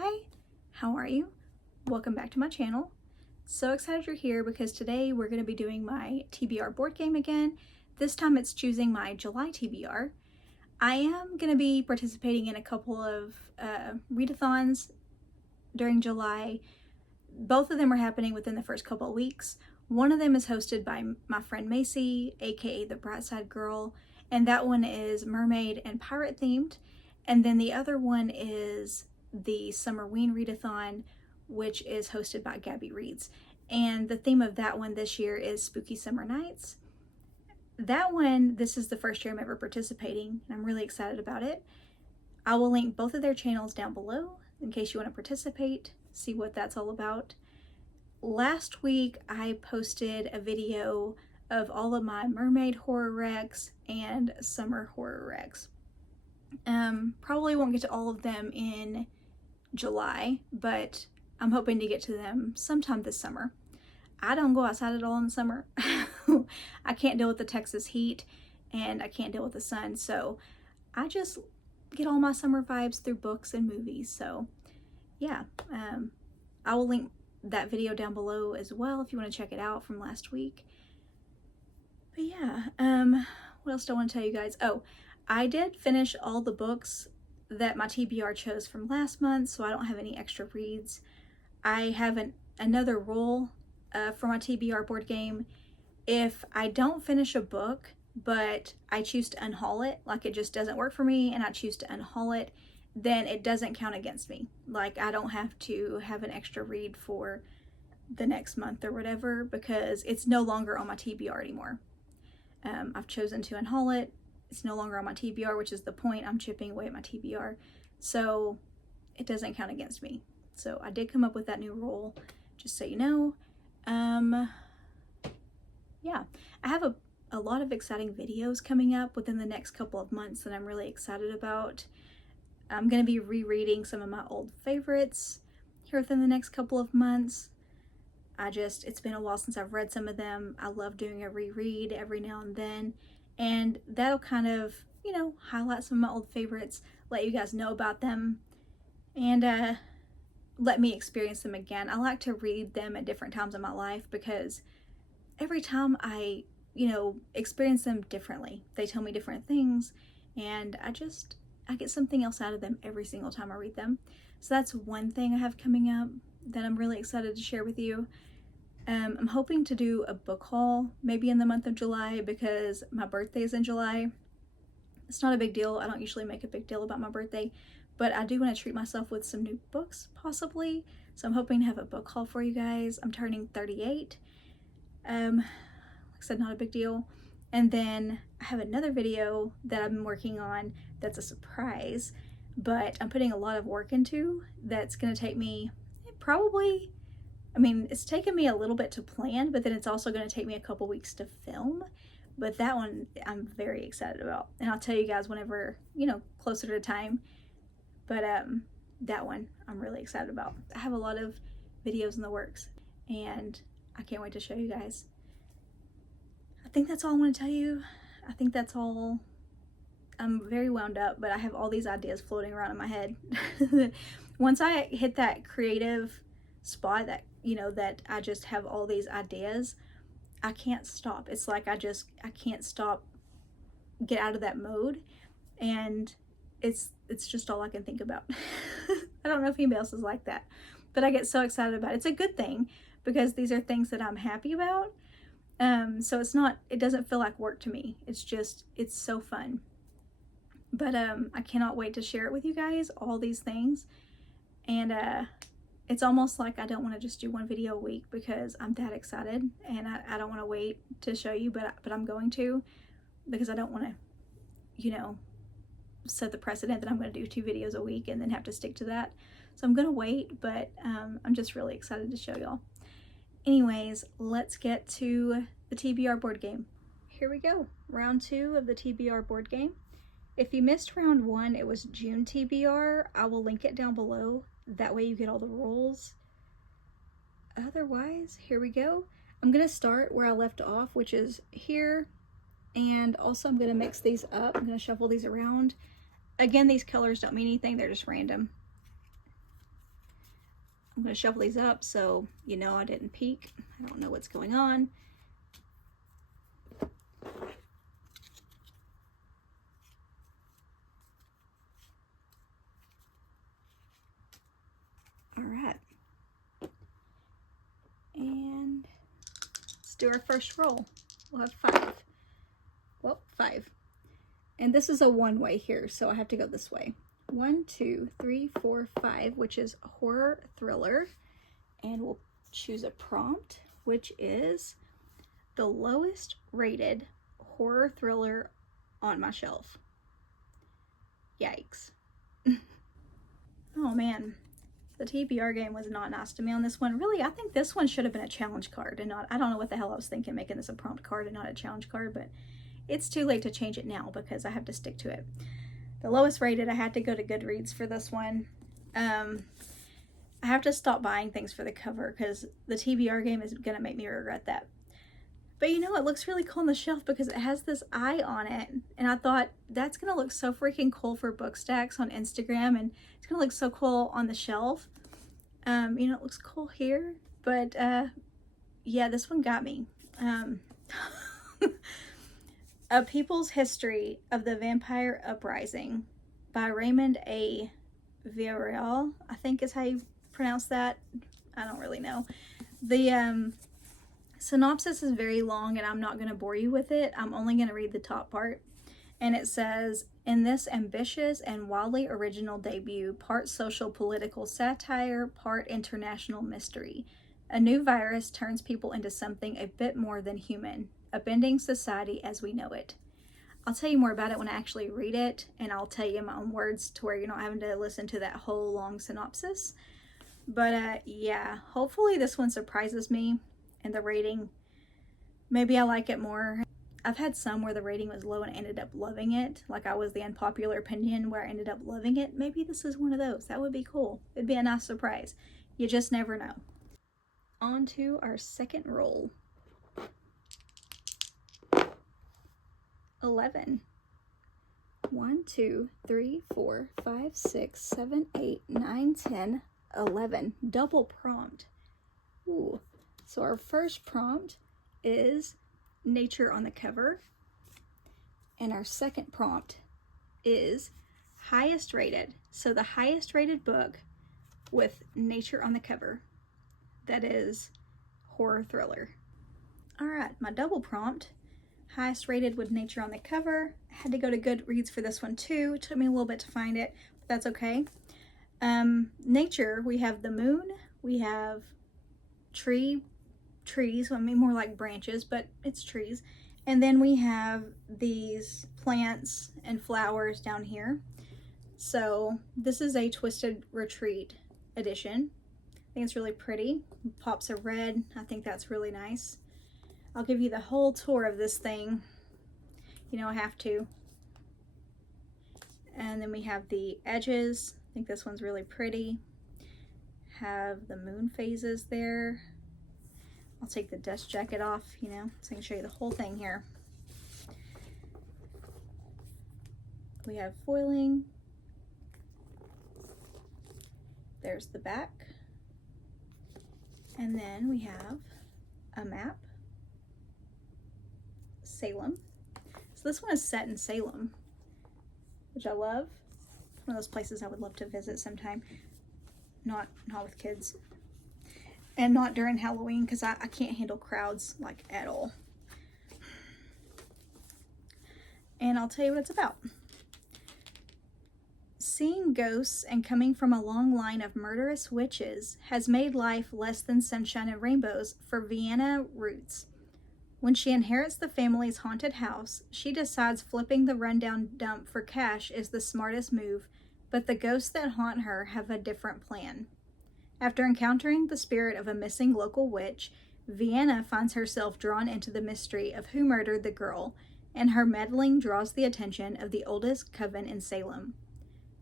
Hi, how are you? Welcome back to my channel. So excited you're here because today we're going to be doing my TBR board game again. This time it's choosing my July TBR. I am going to be participating in a couple of readathons during July. Both of them are happening within the first couple of weeks. One of them is hosted by my friend Macy, aka the Brightside Girl, and that one is mermaid and pirate themed. And then the other one is the Summerween Readathon, which is hosted by Gabby Reads. And the theme of that one this year is Spooky Summer Nights. That one, this is the first year I'm ever participating, and I'm really excited about it. I will link both of their channels down below in case you want to participate, see what that's all about. Last week, I posted a video of all of my mermaid horror recs and summer horror recs. Probably won't get to all of them in July, but I'm hoping to get to them sometime this summer. I don't go outside at all in the summer. I can't deal with the Texas heat and I can't deal with the sun, so I just get all my summer vibes through books and movies. So yeah, I will link that video down below as well if you want to check it out from last week. But yeah, what else do I want to tell you guys? Oh, I did finish all the books that my TBR chose from last month, so I don't have any extra reads. I have another rule for my TBR board game. If I don't finish a book, but I choose to unhaul it, like it just doesn't work for me and I choose to unhaul it, then it doesn't count against me. Like I don't have to have an extra read for the next month or whatever because it's no longer on my TBR anymore. I've chosen to unhaul it. It's no longer on my TBR, which is the point. I'm chipping away at my TBR. So it doesn't count against me. So I did come up with that new rule, just so you know. Yeah, I have a lot of exciting videos coming up within the next couple of months that I'm really excited about. I'm going to be rereading some of my old favorites here within the next couple of months. It's been a while since I've read some of them. I love doing a reread every now and then. And that'll kind of, you know, highlight some of my old favorites, let you guys know about them, and let me experience them again. I like to read them at different times in my life because every time I, experience them differently. They tell me different things, and I get something else out of them every single time I read them. So that's one thing I have coming up that I'm really excited to share with you. I'm hoping to do a book haul maybe in the month of July because my birthday is in July. It's not a big deal. I don't usually make a big deal about my birthday, but I do want to treat myself with some new books possibly. So I'm hoping to have a book haul for you guys. I'm turning 38. Like I said, not a big deal. And then I have another video that I've been working on that's a surprise, but I'm putting a lot of work into that's going to take me probably, it's taken me a little bit to plan, but then it's also going to take me a couple weeks to film. But that one I'm very excited about, and I'll tell you guys whenever, closer to the time. But that one I'm really excited about. I have a lot of videos in the works, and I can't wait to show you guys. I think that's all I want to tell you. I think that's all. I'm very wound up, but I have all these ideas floating around in my head. Once I hit that creative spot that, that I just have all these ideas, I can't stop. It's like I can't stop, get out of that mode, and it's just all I can think about. I don't know if anybody else is like that, but I get so excited about it. It's a good thing because these are things that I'm happy about. So it doesn't feel like work to me. It's so fun. But I cannot wait to share it with you guys, all these things. And it's almost like I don't want to just do one video a week because I'm that excited, and I don't want to wait to show you, but I'm going to, because I don't want to, set the precedent that I'm going to do 2 videos a week and then have to stick to that. So I'm going to wait, but I'm just really excited to show y'all. Anyways, let's get to the TBR board game. Here we go, round 2 of the TBR board game. If you missed round 1, it was June TBR. I will link it down below. That way you get all the rules. Otherwise, here we go. I'm going to start where I left off, which is here. And also I'm going to mix these up. I'm going to shuffle these around. Again, these colors don't mean anything. They're just random. I'm going to shuffle these up so you know I didn't peek. I don't know what's going on. All right. And let's do our first roll. We'll have 5. Well, 5. And this is a one-way here, so I have to go this way. 1, 2, 3, 4, 5, which is horror thriller. And we'll choose a prompt, which is the lowest rated horror thriller on my shelf. Yikes. Oh man, the TBR game was not nice to me on this one. Really, I think this one should have been a challenge card and not, I don't know what the hell I was thinking making this a prompt card and not a challenge card, but it's too late to change it now because I have to stick to it. The lowest rated, I had to go to Goodreads for this one. I have to stop buying things for the cover because the TBR game is going to make me regret that. But you know, it looks really cool on the shelf because it has this eye on it. And I thought that's going to look so freaking cool for book stacks on Instagram. And it's going to look so cool on the shelf. You know, it looks cool here. But yeah, this one got me. A People's History of the Vampire Uprising by Raymond A. Villarreal, I think is how you pronounce that. I don't really know. The synopsis is very long and I'm not going to bore you with it. I'm only going to read the top part. And it says, in this ambitious and wildly original debut, part social political satire, part international mystery, a new virus turns people into something a bit more than human, upending society as we know it. I'll tell you more about it when I actually read it, and I'll tell you in my own words to where you're not having to listen to that whole long synopsis. But yeah, hopefully this one surprises me, and the rating, maybe I like it more. I've had some where the rating was low and I ended up loving it, like I was the unpopular opinion where I ended up loving it. Maybe this is one of those. That would be cool. It'd be a nice surprise. You just never know. On to our second roll. 11. 1, 2, 3, 4, 5, 6, 7, 8, 9, 10, 11. Double prompt. Ooh. So our first prompt is nature on the cover. And our second prompt is highest rated. So the highest rated book with nature on the cover. That is horror thriller. All right, my double prompt. Highest rated with nature on the cover. I had to go to Goodreads for this one too. It took me a little bit to find it, but that's okay. Nature, we have the moon, we have trees, I mean more like branches, but it's trees. And then we have these plants and flowers down here. So this is a Twisted Retreat edition. I think it's really pretty. Pops of red, I think that's really nice. I'll give you the whole tour of this thing. You know I have to. And then we have the edges. I think this one's really pretty. Have the moon phases there. I'll take the dust jacket off, you know, so I can show you the whole thing here. We have foiling. There's the back. And then we have a map. Salem. So this one is set in Salem, which I love. It's one of those places I would love to visit sometime. Not with kids. And not during Halloween because I can't handle crowds like at all. And I'll tell you what it's about. Seeing ghosts and coming from a long line of murderous witches has made life less than sunshine and rainbows for Vienna Roots. When she inherits the family's haunted house, she decides flipping the rundown dump for cash is the smartest move, but the ghosts that haunt her have a different plan. After encountering the spirit of a missing local witch, Vienna finds herself drawn into the mystery of who murdered the girl, and her meddling draws the attention of the oldest coven in Salem.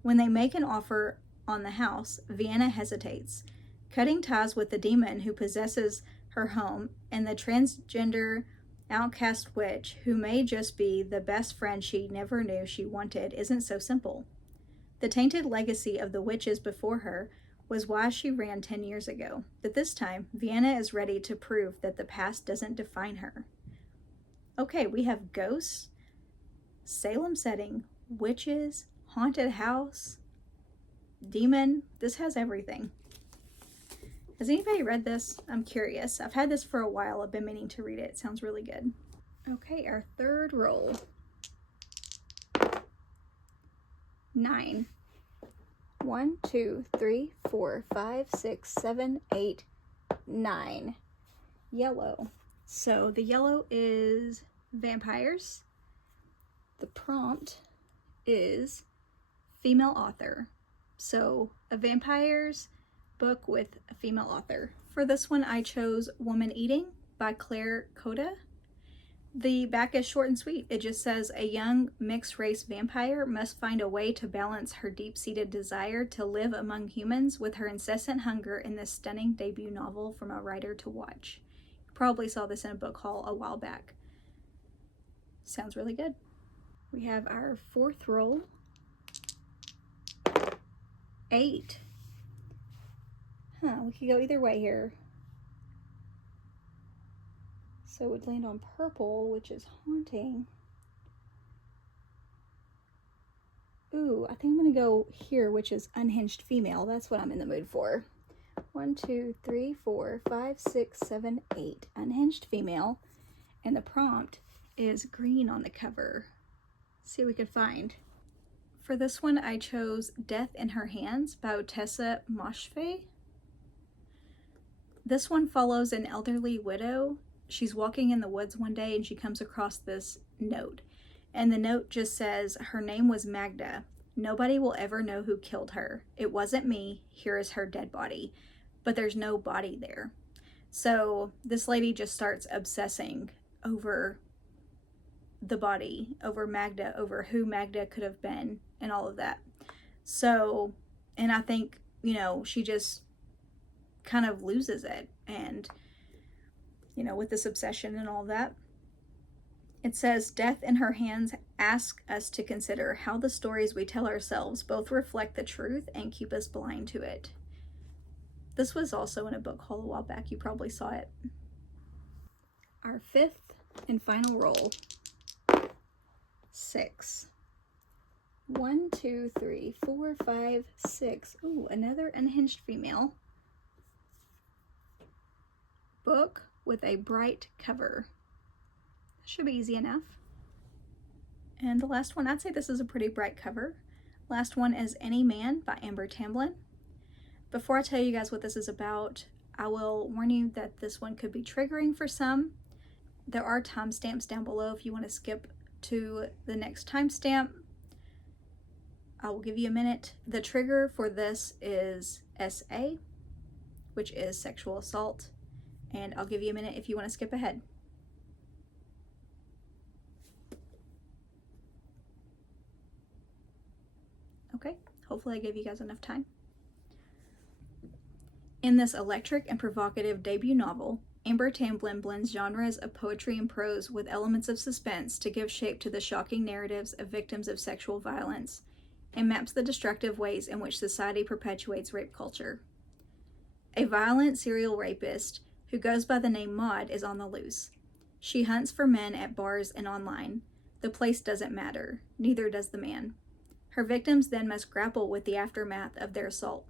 When they make an offer on the house, Vienna hesitates, cutting ties with the demon who possesses her home and the transgender outcast witch who may just be the best friend she never knew she wanted isn't so simple. The tainted legacy of the witches before her was why she ran 10 years ago. But this time, Vienna is ready to prove that the past doesn't define her. Okay, we have ghosts, Salem setting, witches, haunted house, demon. This has everything. Has anybody read this? I'm curious. I've had this for a while. I've been meaning to read it. It sounds really good. Okay, our third roll. 9. 1, 2, 3, 4, 5, 6, 7, 8, 9. Yellow. So the yellow is vampires. The prompt is female author. So a vampires book with a female author. For this one, I chose Woman Eating by Claire Coda. The back is short and sweet. It just says, a young mixed-race vampire must find a way to balance her deep-seated desire to live among humans with her incessant hunger in this stunning debut novel from a writer to watch. You probably saw this in a book haul a while back. Sounds really good. We have our fourth roll. 8. We could go either way here. So it would land on purple, which is haunting. Ooh, I think I'm going to go here, which is unhinged female. That's what I'm in the mood for. 1, 2, 3, 4, 5, 6, 7, 8. Unhinged female. And the prompt is green on the cover. Let's see what we could find. For this one, I chose Death in Her Hands by Otessa Moshfegh. This one follows an elderly widow. She's walking in the woods one day and she comes across this note. And the note just says, her name was Magda. Nobody will ever know who killed her. It wasn't me. Here is her dead body. But there's no body there. So this lady just starts obsessing over the body, over Magda, over who Magda could have been and all of that. So, and I think, you know, she just kind of loses it. And you know, with this obsession and all that. It says, Death in Her Hands asks us to consider how the stories we tell ourselves both reflect the truth and keep us blind to it. This was also in a book haul a while back. You probably saw it. Our fifth and final roll. 6. 1, 2, 3, 4, 5, 6. Ooh, another unhinged female. Book with a bright cover. Should be easy enough. And the last one, I'd say this is a pretty bright cover. Last one is Any Man by Amber Tamblyn. Before I tell you guys what this is about, I will warn you that this one could be triggering for some. There are timestamps down below if you want to skip to the next timestamp. I will give you a minute. The trigger for this is SA, which is sexual assault. And I'll give you a minute if you want to skip ahead. Okay, hopefully I gave you guys enough time. In this electric and provocative debut novel, Amber Tamblyn blends genres of poetry and prose with elements of suspense to give shape to the shocking narratives of victims of sexual violence and maps the destructive ways in which society perpetuates rape culture. A violent serial rapist who goes by the name Maud is on the loose. She hunts for men at bars and online. The place doesn't matter, neither does the man. Her victims then must grapple with the aftermath of their assault.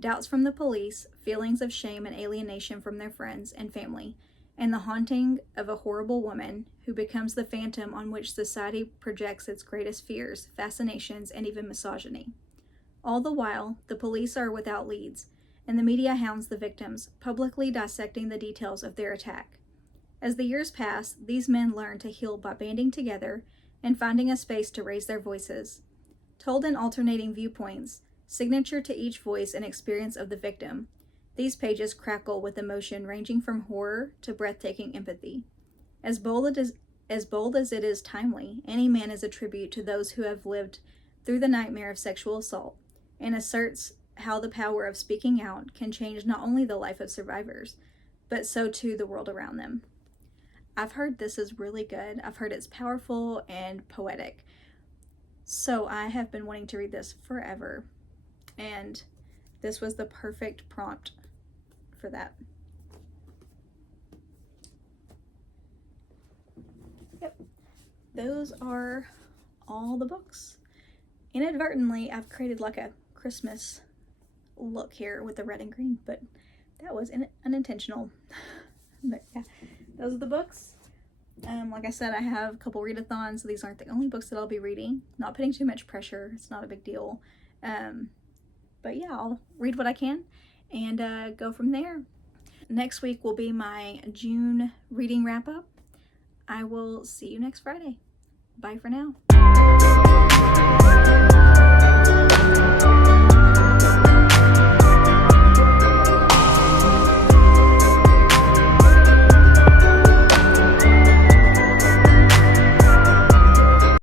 Doubts from the police, feelings of shame and alienation from their friends and family, and the haunting of a horrible woman who becomes the phantom on which society projects its greatest fears, fascinations, and even misogyny. All the while, the police are without leads, and the media hounds the victims, publicly dissecting the details of their attack. As the years pass, these men learn to heal by banding together and finding a space to raise their voices. Told in alternating viewpoints, signature to each voice and experience of the victim, these pages crackle with emotion ranging from horror to breathtaking empathy. As bold as it is timely, Any Man is a tribute to those who have lived through the nightmare of sexual assault and asserts how the power of speaking out can change not only the life of survivors, but so too the world around them. I've heard this is really good. I've heard it's powerful and poetic. So I have been wanting to read this forever. And this was the perfect prompt for that. Yep, those are all the books. Inadvertently, I've created like a Christmas look here with the red and green, but that was unintentional. But yeah, those are the books. Like I said, I have a couple readathons, so these aren't the only books that I'll be reading. Not putting too much pressure, it's not a big deal. But yeah, I'll read what I can and go from there. Next week will be my June reading wrap up. I will see you next Friday. Bye for now.